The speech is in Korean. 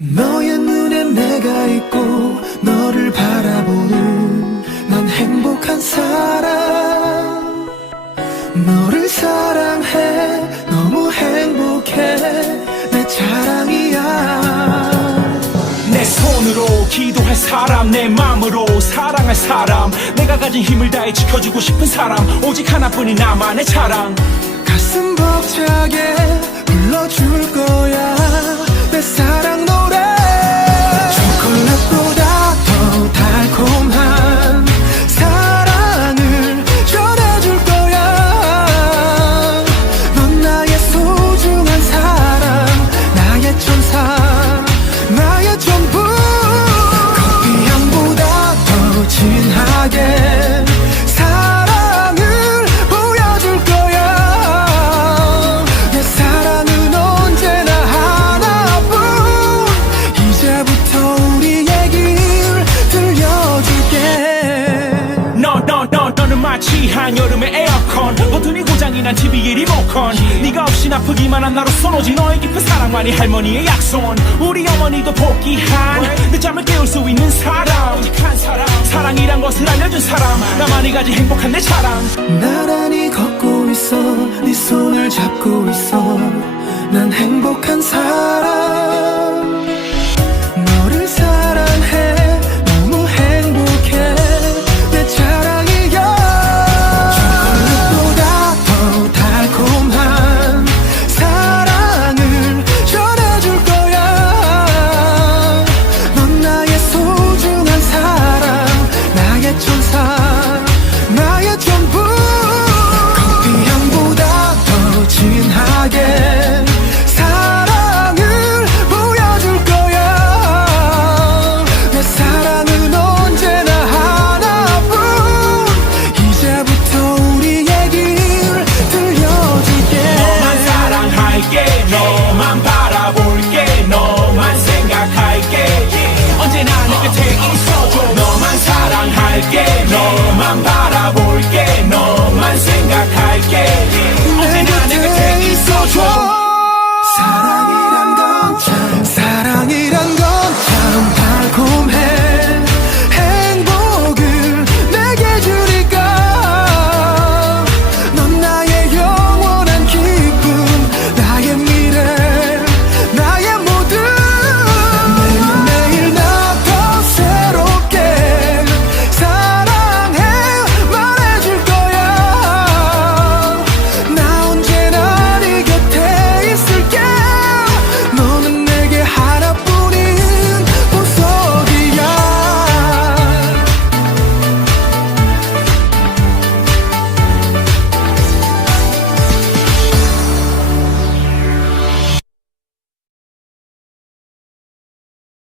너의 눈에 내가 있고 너를 바라보는 난 행복한 사람. 너를 사랑해. 너무 행복해. 내 자랑이야. 내 손으로 기도할 사람 내 마음으로 사랑할 사람 내가 가진 힘을 다해 지켜주고 싶은 사람 오직 하나뿐인 나만의 자랑. 가슴 벅차게 불러줄 거야 마치 한여름의 에어컨. 버튼이 고장이 난 TV의 리모컨. 네가 없인 아프기만 한 나로서 오직 너의 깊은 사랑만이 할머니의 약손. 우리 어머니도 복귀한 늦잠을 깨울 수 있는 사람. 사랑이란 것을 알려준 사람. 나만이 가진 행복한 내 자랑. 나란히 걷고 있어. 네 손을 잡고 있어. 난 행복한 사람 love